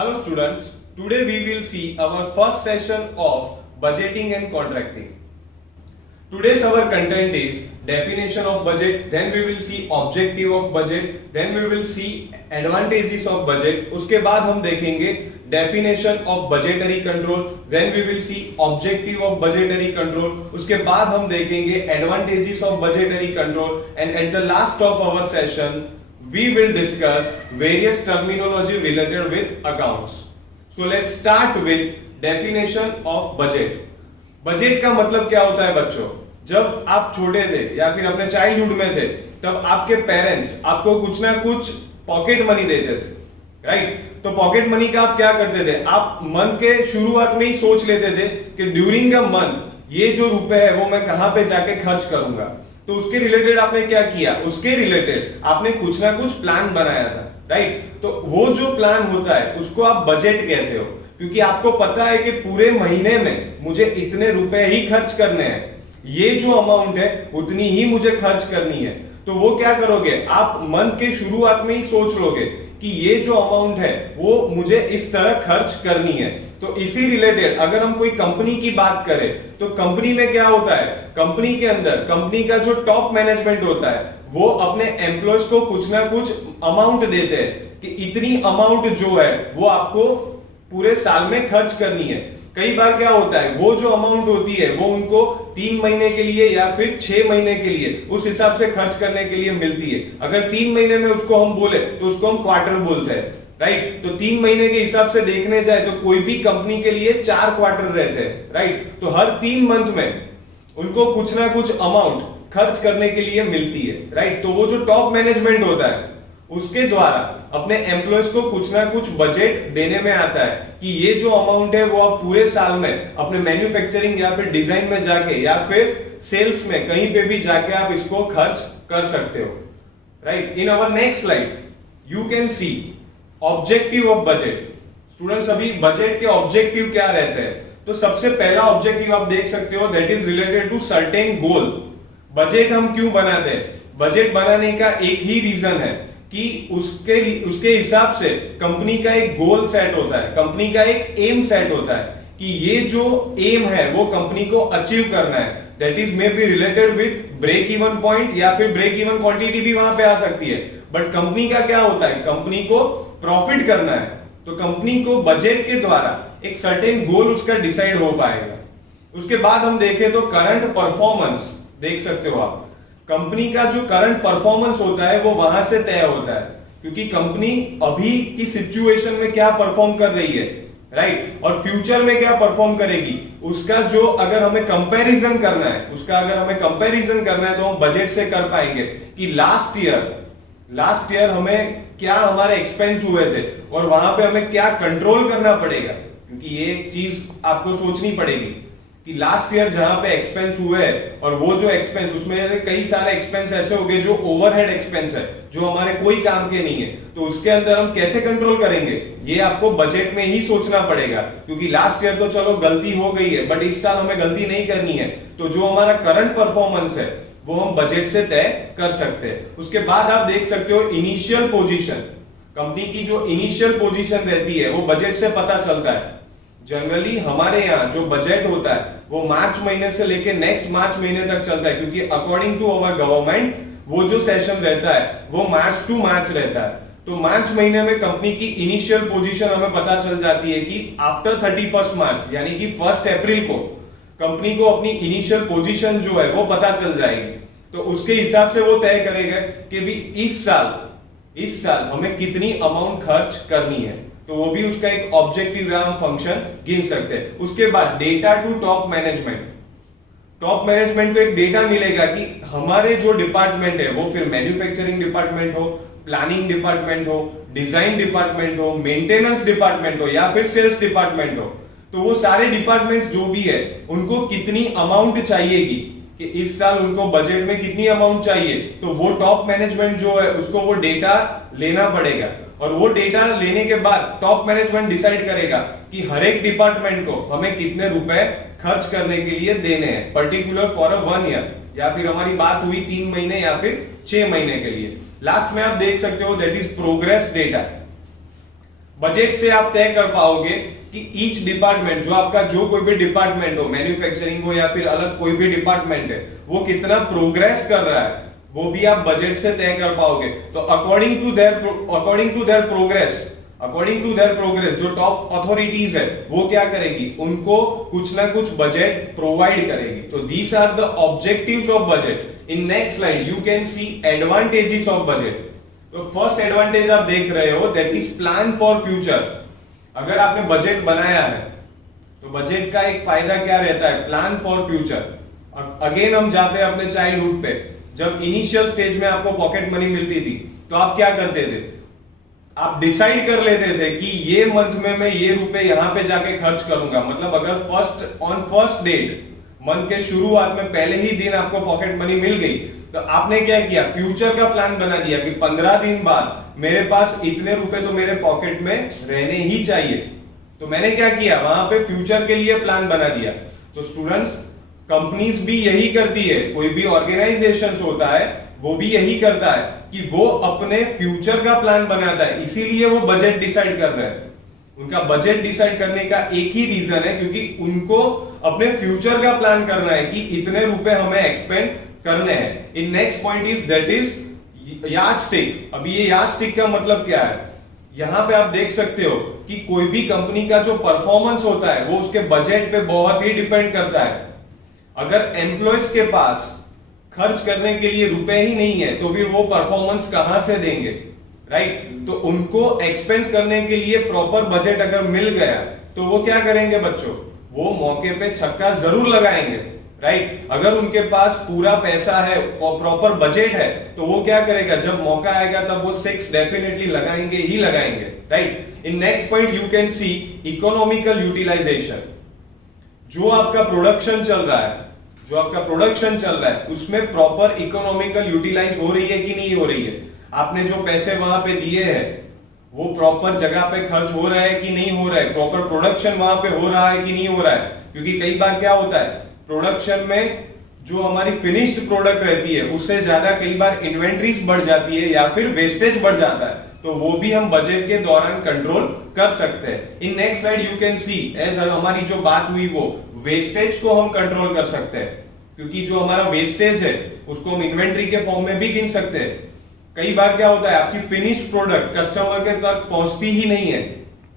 Hello students, today we will see our first session of budgeting and contracting. Today's our content is definition of budget, then we will see objective of budget, then we will see advantages of budget. उसके बाद हम देखेंगे definition of budgetary control, then we will see objective of budgetary control. उसके बाद हम देखेंगे advantages of budgetary control, and at the last of our session we will discuss various terminology related with accounts. So let's start with definition of budget. Budget का मतलब क्या होता है बच्चों? जब आप छोटे थे या फिर अपने चाइल्डहुड में थे तब आपके पेरेंट्स आपको कुछ ना कुछ पॉकेट मनी देते थे, राइट? तो पॉकेट मनी का आप क्या करते थे? आप मंथ के शुरुआत में ही सोच लेते थे कि ड्यूरिंग अ मंथ ये जो रुपए है वो मैं कहां पे जाके खर्च करूंगा। तो उसके रिलेटेड आपने क्या किया? उसके रिलेटेड आपने कुछ ना कुछ प्लान बनाया था, राइट? तो वो जो प्लान होता है उसको आप बजट कहते हो, क्योंकि आपको पता है कि पूरे महीने में मुझे इतने रुपए ही खर्च करने हैं, ये जो अमाउंट है उतनी ही मुझे खर्च करनी है। तो वो क्या करोगे? आप मंथ के शुरुआत में ही सोच लोगे कि ये जो अमाउंट है वो मुझे इस तरह खर्च करनी है। तो इसी रिलेटेड अगर हम कोई कंपनी की बात करें तो कंपनी में क्या होता है? कंपनी के अंदर कंपनी का जो टॉप मैनेजमेंट होता है वो अपने एम्प्लॉयज को कुछ ना कुछ अमाउंट देते हैं कि इतनी अमाउंट जो है वो आपको पूरे साल में खर्च करनी है। कई बार क्या होता है, वो जो अमाउंट होती है वो उनको 3 महीने के लिए या फिर 6 महीने के लिए उस हिसाब से खर्च करने के लिए मिलती है। अगर 3 महीने में उसको हम बोले तो उसको हम क्वार्टर बोलते हैं, राइट? तो 3 महीने के हिसाब से देखने जाए तो कोई भी कंपनी के लिए 4 क्वार्टर रहते हैं, राइट? तो हर 3 मंथ में उनको कुछ ना कुछ अमाउंट खर्च करने के लिए मिलती है, राइट? तो वो जो टॉप मैनेजमेंट होता है उसके द्वारा अपने एम्प्लॉयज को कुछ ना कुछ बजट देने में आता है कि ये जो अमाउंट है वो आप पूरे साल में अपने मैन्युफैक्चरिंग या फिर डिजाइन में जाके या फिर सेल्स में कहीं पे भी जाके आप इसको खर्च कर सकते हो, right? In our next slide you can C objective of budget. Students, अभी बजट के ऑब्जेक्टिव क्या रहते हैं? तो सबसे पहला ऑब्जेक्टिव आप देख सकते हो, that is related to certain goal. Budget हम क्यों बनाते हैं? बजट बनाने का एक ही रीजन है कि उसके हिसाब से कंपनी का एक गोल सेट होता है, कंपनी का एक एम सेट होता है कि ये जो एम है वो कंपनी को अचीव करना है। That is may be related with break even point या फिर ब्रेक इवन क्वांटिटी भी वहां पे आ सकती है। बट कंपनी का क्या होता है? कंपनी को प्रॉफिट करना है, तो कंपनी को बजट के द्वारा एक सर्टेन गोल उसका डिसाइड हो पाएगा। उसके बाद हम देखें तो करंट परफॉर्मेंस देख सकते हो आप। कंपनी का जो करंट परफॉर्मेंस होता है वो वहां से तय होता है, क्योंकि कंपनी अभी की सिचुएशन में क्या परफॉर्म कर रही है, राइट? और फ्यूचर में क्या परफॉर्म करेगी उसका जो अगर हमें कंपैरिजन करना है, तो हम बजट से कर पाएंगे कि लास्ट ईयर हमें क्या हमारे एक्सपेंस हुए थे और वहां पे हमें क्या कंट्रोल करना पड़ेगा, क्योंकि ये चीज आपको सोचनी पड़ेगी कि लास्ट ईयर जहां पे एक्सपेंस हुए और वो जो एक्सपेंस, उसमें कई सारे एक्सपेंस ऐसे हो गए जो ओवरहेड एक्सपेंस है, जो हमारे कोई काम के नहीं है, तो उसके अंदर हम कैसे कंट्रोल करेंगे ये आपको बजट में ही सोचना पड़ेगा। क्योंकि लास्ट ईयर तो चलो गलती हो गई है, बट इस साल हमें गलती नहीं करनी है, तो जो हमारा करंट परफॉर्मेंस है वो हम बजट से तय कर सकते हैं। उसके बाद आप देख सकते हो इनिशियल पोजीशन, कंपनी की जो इनिशियल पोजीशन रहती है वो बजट से पता चलता है। जनरली हमारे यहाँ जो बजट होता है वो मार्च महीने से लेके नेक्स्ट मार्च महीने तक चलता है, क्योंकि अकॉर्डिंग टू अवर गवर्नमेंट वो जो सेशन रहता है वो मार्च टू मार्च रहता है। तो मार्च महीने में कंपनी की इनिशियल पोजीशन हमें पता चल जाती है कि आफ्टर 31 मार्च यानी कि 1 अप्रैल को कंपनी को अपनी इनिशियल पोजीशन जो है वो पता चल जाएगी। तो उसके हिसाब से वो तय करेगा कि भी इस साल हमें कितनी अमाउंट खर्च करनी है, तो वो भी उसका एक ऑब्जेक्टिव या हम फंक्शन गिन सकते हैं। उसके बाद डेटा टू टॉप मैनेजमेंट को एक डेटा मिलेगा कि हमारे जो डिपार्टमेंट है वो फिर मैन्युफैक्चरिंग डिपार्टमेंट हो, प्लानिंग डिपार्टमेंट हो, डिजाइन डिपार्टमेंट हो, मेंटेनेंस डिपार्टमेंट हो या फिर सेल्स डिपार्टमेंट हो, तो वो सारे डिपार्टमेंट्स जो भी है उनको कितनी अमाउंट चाहिएगी कि इस साल उनको बजट में कितनी अमाउंट चाहिए, तो वो टॉप मैनेजमेंट जो है उसको वो डेटा लेना पड़ेगा। और वो डेटा लेने के बाद टॉप मैनेजमेंट डिसाइड करेगा कि हर एक डिपार्टमेंट को हमें कितने रुपए खर्च करने के लिए देने हैं, पर्टिकुलर फॉर 1 ईयर, या फिर हमारी बात हुई 3 महीने या फिर 6 महीने के लिए। लास्ट में आप देख सकते हो that is progress data. Budget से आप तय कर पाओगे कि ईच डिपार्टमेंट, जो आपका जो कोई भी डिपार्टमेंट हो, मैन्युफैक्चरिंग हो या फिर अलग कोई भी डिपार्टमेंट है, वो कितना प्रोग्रेस कर रहा है, वो भी आप बजट से तय कर पाओगे। तो अकॉर्डिंग टू देयर प्रोग्रेस जो टॉप अथॉरिटीज है वो क्या करेगी, उनको कुछ ना कुछ बजट प्रोवाइड करेगी। तो these are the objectives of budget. In next slide you can see advantages of budget. तो फर्स्ट एडवांटेज आप देख रहे हो, that is plan for future. अगर आपने बजट बनाया है तो बजट का एक फायदा क्या रहता है, प्लान फॉर फ्यूचर। अगेन हम जाते हैं अपने चाइल्डहुड पे। जब इनिशियल स्टेज में आपको पॉकेट मनी मिलती थी तो आप क्या करते थे, आप डिसाइड कर लेते थे कि ये मंथ में मैं ये रुपए यहां पे जाके खर्च करूंगा। मतलब अगर फर्स्ट डेट, मंथ के शुरुआत में पहले ही दिन आपको पॉकेट मनी मिल गई तो आपने क्या किया, फ्यूचर का प्लान बना दिया कि 15 दिन बाद मेरे पास इतने रुपए तो मेरे पॉकेट में रहने ही चाहिए। तो मैंने क्या किया, वहां पे फ्यूचर के लिए प्लान बना दिया। तो स्टूडेंट्स, कंपनीज भी यही करती है, कोई भी ऑर्गेनाइजेशन होता है वो भी यही करता है कि वो अपने फ्यूचर का प्लान बनाता है, इसीलिए वो बजट डिसाइड कर रहे हैं। उनका बजट डिसाइड करने का एक ही रीजन है, क्योंकि उनको अपने फ्यूचर का प्लान करना है कि इतने रुपए हमें एक्सपेंड करने हैं। In next point is that is yardstick. अभी ये यार्डस्टिक का मतलब क्या है, यहां पे आप देख सकते हो कि कोई भी कंपनी का जो परफॉर्मेंस होता है वो उसके बजट पे बहुत ही डिपेंड करता है। अगर एम्प्लॉयज के पास खर्च करने के लिए रुपए ही नहीं है तो फिर वो परफॉर्मेंस कहां से देंगे, राइट? तो उनको एक्सपेंस करने के लिए प्रॉपर बजट अगर मिल गया तो वो क्या करेंगे बच्चों, वो मौके पे छक्का जरूर लगाएंगे, राइट? अगर उनके पास पूरा पैसा है, प्रॉपर बजट है, तो वो क्या करेगा, जब मौका आएगा तब वो 6 डेफिनेटली लगाएंगे ही लगाएंगे, right? In next point you can see economical utilization. जो आपका प्रोडक्शन चल रहा है उसमें प्रॉपर इकोनॉमिकल यूटिलाइज हो रही है कि नहीं हो रही है, आपने जो पैसे वहां पे दिए हैं वो प्रॉपर जगह पे खर्च हो रहा है कि नहीं हो रहा है, प्रॉपर प्रोडक्शन वहां पे हो रहा है कि नहीं हो रहा है। क्योंकि कई बार क्या होता है, प्रोडक्शन में जो हमारी फिनिश्ड प्रोडक्ट रहती है उससे ज्यादा कई बार इन्वेंट्रीज बढ़ जाती है या फिर वेस्टेज बढ़ जाता है, तो वो भी हम बजट के दौरान कंट्रोल कर सकते हैं। In next slide you can see, as हमारी जो बात हुई वो वेस्टेज को हम कंट्रोल कर सकते हैं, क्योंकि जो हमारा वेस्टेज है उसको हम इन्वेंट्री के फॉर्म में भी गिन सकते हैं। कई बार क्या होता है, आपकी फिनिश्ड प्रोडक्ट कस्टमर के तक पहुंचती ही नहीं है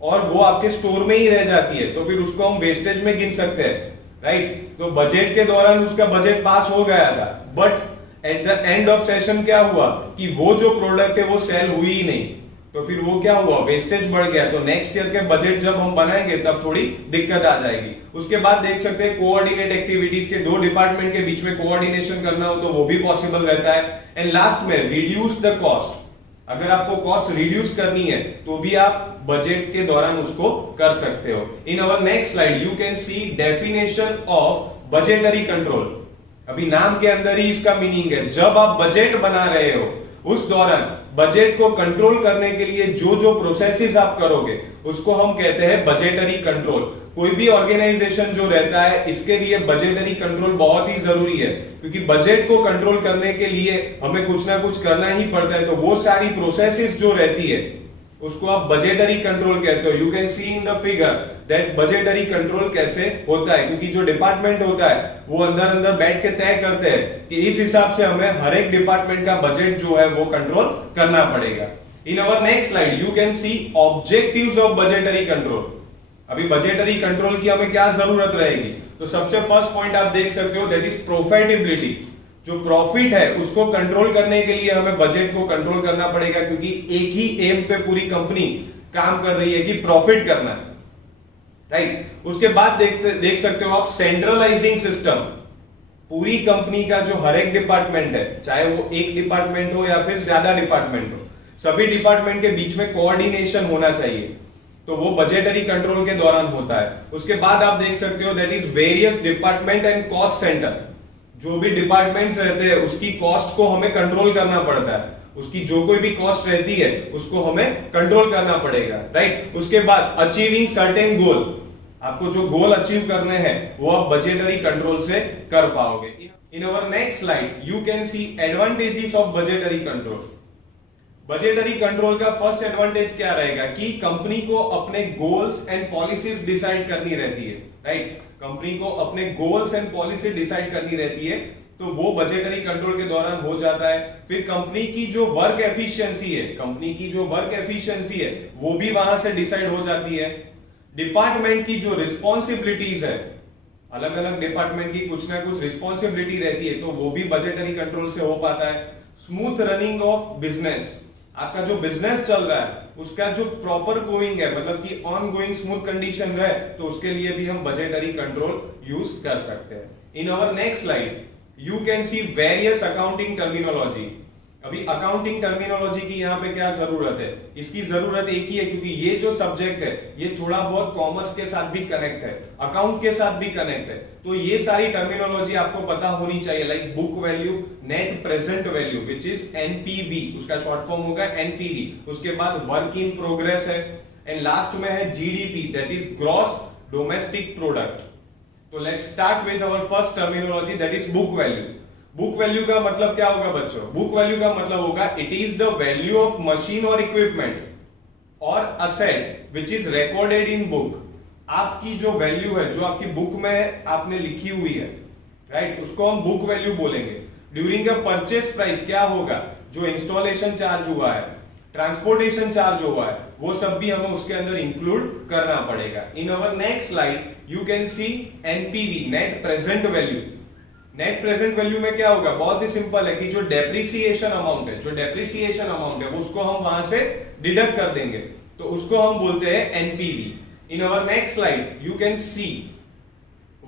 और वो आपके स्टोर में ही रह जाती है, तो फिर उसको हम वेस्टेज में गिन सकते हैं, राइट? तो बजट के दौरान उसका बजट पास हो गया था, but at the end of session क्या हुआ कि वो जो प्रोडक्ट है वो सेल हुई ही नहीं, तो फिर वो क्या हुआ, वेस्टेज बढ़ गया। तो नेक्स्ट ईयर के बजट जब हम बनाएंगे तब थोड़ी दिक्कत आ जाएगी। उसके बाद देख सकते हैं कोऑर्डिनेट एक्टिविटीज के, 2 डिपार्टमेंट के बीच में कोऑर्डिनेशन करना हो तो वो भी पॉसिबल रहता है। एंड लास्ट में रिड्यूस द कॉस्ट। अगर आपको कॉस्ट रिड्यूस करनी है तो भी आप बजट के दौरान उसको कर सकते हो। In our next slide you can see definition of budgetary control. अभी नाम के अंदर ही इसका मीनिंग है, जब आप बजट बना रहे हो उस दौरान बजट को कंट्रोल करने के लिए जो जो प्रोसेसेस आप करोगे उसको हम कहते हैं बजटरी कंट्रोल। कोई भी ऑर्गेनाइजेशन जो रहता है इसके लिए बजटरी कंट्रोल बहुत ही जरूरी है, क्योंकि बजट को कंट्रोल करने के लिए हमें कुछ ना कुछ करना ही पड़ता है। तो वो सारी प्रोसेसेस जो रहती है उसको आप बजटरी कंट्रोल कहते हो। You can C in the figure that budgetary control कैसे होता है, क्योंकि जो डिपार्टमेंट होता है वो अंदर अंदर बैठ के तय करते हैं कि इस हिसाब से हमें हर एक डिपार्टमेंट का बजट जो है वो कंट्रोल करना पड़ेगा। In our next slide you can see objectives of budgetary control. अभी बजटरी कंट्रोल की हमें क्या जरूरत रहेगी, तो सबसे फर्स्ट पॉइंट आप देख सकते हो दैट इज प्रॉफिटेबिलिटी। जो प्रॉफिट है उसको कंट्रोल करने के लिए हमें बजट को कंट्रोल करना पड़ेगा, क्योंकि एक ही एम पे पूरी कंपनी काम कर रही है कि प्रॉफिट करना है, राइट? उसके बाद देख सकते हो आप सेंट्रलाइजिंग सिस्टम। पूरी कंपनी का जो हर एक डिपार्टमेंट है, चाहे वो एक डिपार्टमेंट हो या फिर ज्यादा डिपार्टमेंट हो, सभी डिपार्टमेंट के बीच में कोऑर्डिनेशन होना चाहिए, तो वो बजटरी कंट्रोल के दौरान होता है। उसके बाद आप देख सकते हो that is various department and cost centre. जो भी डिपार्टमेंट्स रहते हैं उसकी कॉस्ट को हमें कंट्रोल करना पड़ता है, उसकी जो कोई भी कॉस्ट रहती है उसको हमें कंट्रोल करना पड़ेगा, राइट? उसके बाद अचीविंग सर्टेन गोल। आपको जो गोल अचीव करने हैं वो आप बजटरी कंट्रोल से कर पाओगे। In our next slide you can see advantages of budgetary control. Budgetary control का फर्स्ट एडवांटेज क्या रहेगा कि कंपनी को अपने गोल्स एंड पॉलिसीज डिसाइड करनी रहती है, राइट। कंपनी को अपने गोल्स एंड पॉलिसी डिसाइड करनी रहती है, तो वो बजटरी कंट्रोल के दौरान हो जाता है। फिर कंपनी की जो वर्क एफिशिएंसी है, कंपनी की जो वर्क एफिशिएंसी है वो भी वहां से डिसाइड हो जाती है। डिपार्टमेंट की जो रिस्पॉन्सिबिलिटीज है, अलग अलग डिपार्टमेंट की कुछ ना कुछ रिस्पॉन्सिबिलिटी रहती है, तो वो भी बजटरी कंट्रोल से हो पाता है। स्मूथ रनिंग ऑफ बिजनेस, आपका जो बिजनेस चल रहा है उसका जो प्रॉपर गोइंग है, मतलब कि ऑन गोइंग स्मूथ कंडीशन रहे, तो उसके लिए भी हम बजटरी कंट्रोल यूज कर सकते हैं। In our next slide you can see various accounting terminology. अभी अकाउंटिंग टर्मिनोलॉजी की यहाँ पे क्या जरूरत है, इसकी जरूरत एक ही है, क्योंकि ये जो सब्जेक्ट है ये थोड़ा बहुत कॉमर्स के साथ भी कनेक्ट है, अकाउंट के साथ भी कनेक्ट है, तो ये सारी टर्मिनोलॉजी आपको पता होनी चाहिए। Like book value, net present value which is NPV, उसका शॉर्ट फॉर्म होगा एनपीवी। उसके बाद वर्क इन प्रोग्रेस है, एंड लास्ट में है GDP, that is gross domestic product. तो let's start with our first terminology, that is book value. Book value का मतलब क्या होगा बच्चों? बुक वैल्यू का मतलब होगा it is the value of machine और इक्विपमेंट और asset which is recorded in book. आपकी जो वैल्यू है, जो आपकी बुक में आपने लिखी हुई है, राइट, उसको हम बुक वैल्यू बोलेंगे। ड्यूरिंग अ परचेस प्राइस क्या होगा? जो इंस्टॉलेशन चार्ज हुआ है, ट्रांसपोर्टेशन चार्ज हुआ है, वो सब भी हमें उसके अंदर इंक्लूड करना पड़ेगा। In our next slide you can see NPV, net present value. Net present value में क्या होगा? बहुत ही सिंपल है कि जो डेप्रिसिएशन अमाउंट है, जो डेप्रिसिएशन अमाउंट है उसको हम वहां से डिडक्ट कर देंगे, तो उसको हम बोलते हैं NPV. In our next slide you can C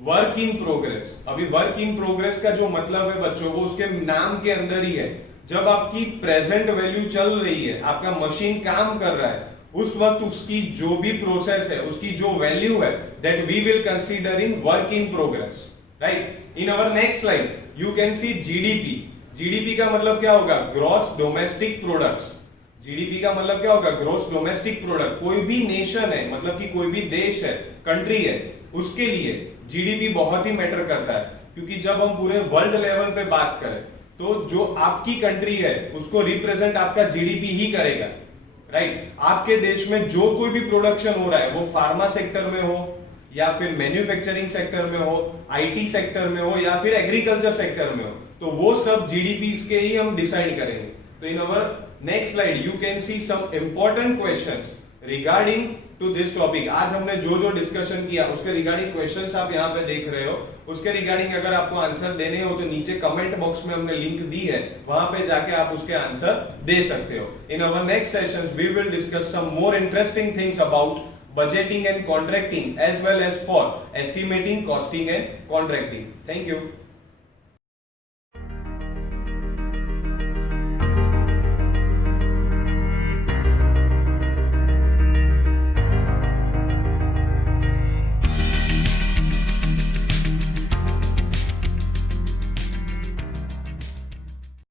work in progress. अभी वर्क इन प्रोग्रेस का जो मतलब है बच्चों, वो उसके नाम के अंदर ही है। जब आपकी प्रेजेंट वैल्यू चल रही है, आपका मशीन काम कर रहा है, उस वक्त उसकी जो भी प्रोसेस है, उसकी जो वैल्यू है, that we will consider in work in progress, right. In our next slide you can see GDP. GDP का मतलब क्या होगा? Gross domestic products. जीडीपी का मतलब क्या होगा? Gross domestic product. कोई भी नेशन है, मतलब कि कोई भी देश है, कंट्री है, उसके लिए जीडीपी बहुत ही मैटर करता है, क्योंकि जब हम पूरे वर्ल्ड लेवल पे बात करें तो जो आपकी कंट्री है उसको रिप्रेजेंट आपका जीडीपी ही करेगा, राइट। आपके देश में जो कोई भी प्रोडक्शन हो रहा है, वो फार्मा सेक्टर में हो या फिर मैन्युफैक्चरिंग सेक्टर में हो, आईटी सेक्टर में हो या फिर एग्रीकल्चर सेक्टर में हो, तो वो सब जीडीपी के ही हम डिसाइड करेंगे। तो in our next slide you can see some important questions regarding to this topic. आज हमने जो जो डिस्कशन किया उसके रिगार्डिंग क्वेश्चंस आप यहाँ पे देख रहे हो। उसके रिगार्डिंग अगर आपको आंसर देने हो तो नीचे कमेंट बॉक्स में हमने लिंक दी है, वहां पे जाके आप उसके आंसर दे सकते हो। In our next sessions we will discuss some more interesting things about budgeting and contracting as well as for estimating, costing and contracting. Thank you.